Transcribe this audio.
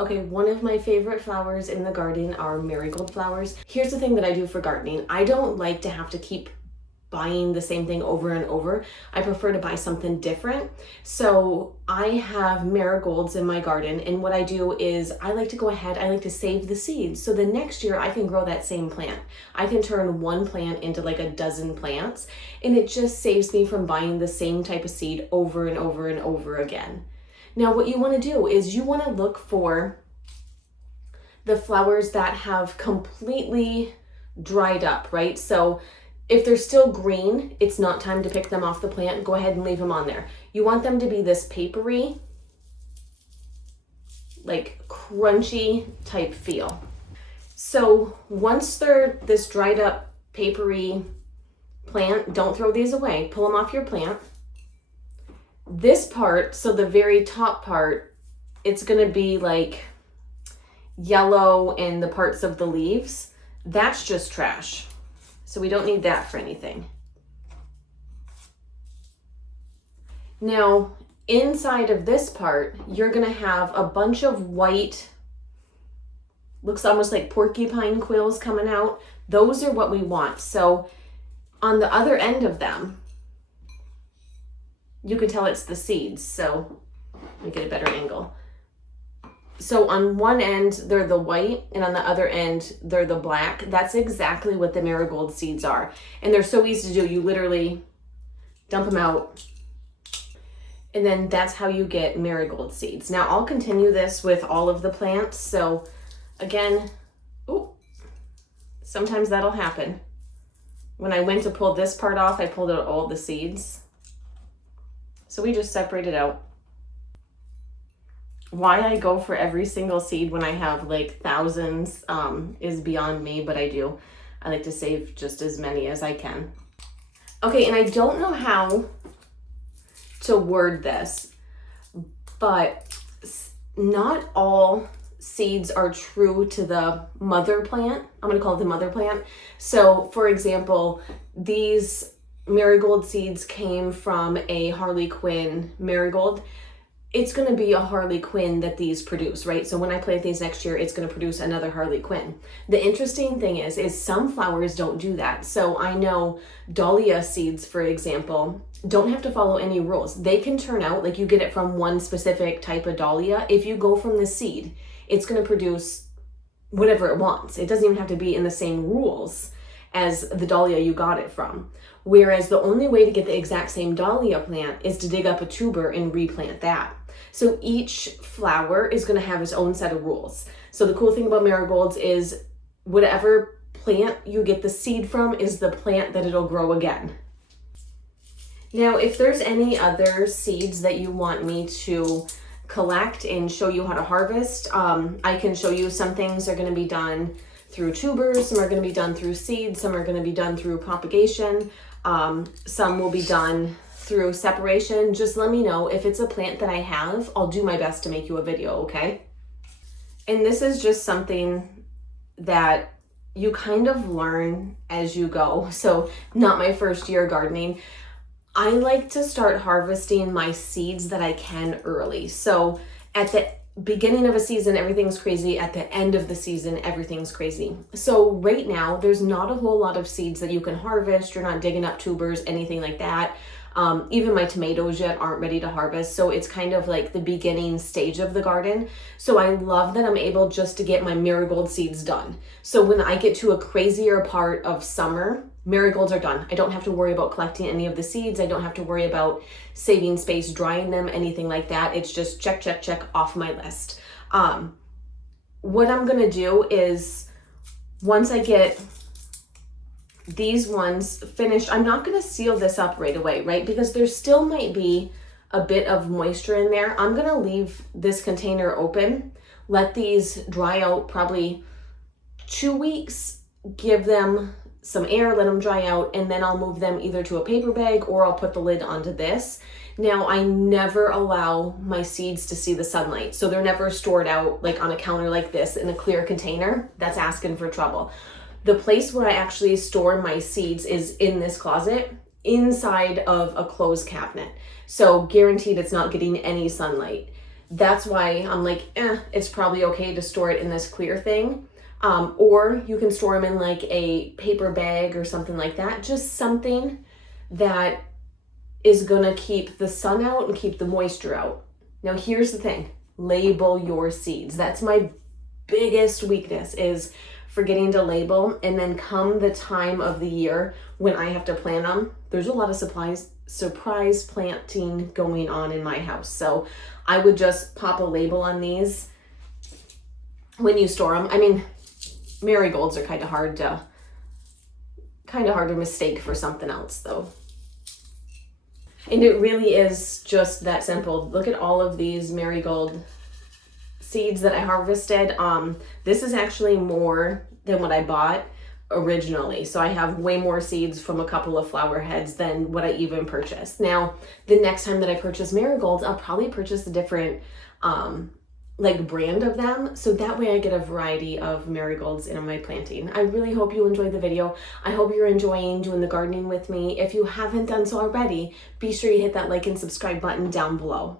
Okay, one of my favorite flowers in the garden are marigold flowers. Here's the thing that I do for gardening. I don't like to have to keep buying the same thing over and over. I prefer to buy something different. So I have marigolds in my garden, and what I do is I like to go ahead, I like to save the seeds. So the next year I can grow that same plant. I can turn one plant into like a dozen plants, and it just saves me from buying the same type of seed over and over and over again. Now what you want to do is you want to look for the flowers that have completely dried up, right? So if they're still green, it's not time to pick them off the plant. Go ahead and leave them on there. You want them to be this papery, like crunchy type feel. So once they're this dried up papery plant, don't throw these away. Pull them off your plant. This part, so the very top part, it's gonna be like yellow and the parts of the leaves. That's just trash. So we don't need that for anything. Now, inside of this part, you're gonna have a bunch of white, looks almost like porcupine quills coming out. Those are what we want. So on the other end of them, you can tell it's the seeds. So let me get a better angle. So on one end, they're the white, and on the other end, they're the black. That's exactly what the marigold seeds are. And they're so easy to do. You literally dump them out, and then that's how you get marigold seeds. Now I'll continue this with all of the plants. So again, sometimes that'll happen. When I went to pull this part off, I pulled out all the seeds. So we just separate it out. Why I go for every single seed when I have like thousands is beyond me, but I do. I like to save just as many as I can. Okay, and I don't know how to word this, but not all seeds are true to the mother plant. I'm gonna call it the mother plant. So for example, these marigold seeds came from a Harlequin marigold. It's going to be a Harlequin that these produce, right? So when I plant these next year, it's going to produce another Harlequin. The interesting thing is some flowers don't do that. So I know dahlia seeds, for example, don't have to follow any rules. They can turn out like you get it from one specific type of dahlia. If you go from the seed, it's going to produce whatever it wants. It doesn't even have to be in the same rules as the dahlia you got it from. Whereas the only way to get the exact same dahlia plant is to dig up a tuber and replant that. So each flower is going to have its own set of rules. So the cool thing about marigolds is whatever plant you get the seed from is the plant that it'll grow again. Now, if there's any other seeds that you want me to collect and show you how to harvest, I can show you. Some things are going to be done through tubers, some are going to be done through seeds, some are going to be done through propagation, some will be done through separation. Just let me know. If it's a plant that I have, I'll do my best to make you a video, okay? And this is just something that you kind of learn as you go. So not my first year gardening. I like to start harvesting my seeds that I can early. So at the beginning of a season, everything's crazy. At the end of the season, everything's crazy. So right now, there's not a whole lot of seeds that you can harvest. You're not digging up tubers, anything like that. Even my tomatoes yet aren't ready to harvest. So it's kind of like the beginning stage of the garden. So I love that I'm able just to get my marigold seeds done. So when I get to a crazier part of summer, marigolds are done. I don't have to worry about collecting any of the seeds. I don't have to worry about saving space, drying them, anything like that. It's just check, check, check off my list. What I'm gonna do is once I get these ones finished, I'm not gonna seal this up right away, right? Because there still might be a bit of moisture in there. I'm gonna leave this container open, let these dry out probably 2 weeks, give them some air, let them dry out, and then I'll move them either to a paper bag or I'll put the lid onto this. Now, I never allow my seeds to see the sunlight. So they're never stored out like on a counter like this in a clear container. That's asking for trouble. The place where I actually store my seeds is in this closet inside of a closed cabinet. So guaranteed it's not getting any sunlight. that's why I'm like, it's probably okay to store it in this clear thing. Or you can store them in like a paper bag or something like that. Just something that is gonna keep the sun out and keep the moisture out. Now here's the thing, label your seeds. That's my biggest weakness, is forgetting to label. And then come the time of the year when I have to plant them, there's a lot of surprise planting going on in my house. So I would just pop a label on these when you store them. I mean, marigolds are kind of hard to mistake for something else though. And it really is just that simple. Look at all of these marigold seeds that I harvested. This is actually more than what I bought originally. So I have way more seeds from a couple of flower heads than what I even purchased. Now, the next time that I purchase marigolds, I'll probably purchase a different like brand of them, so that way I get a variety of marigolds in my planting. I really hope you enjoyed the video. I hope you're enjoying doing the gardening with me. If you haven't done so already, be sure you hit that like and subscribe button down below.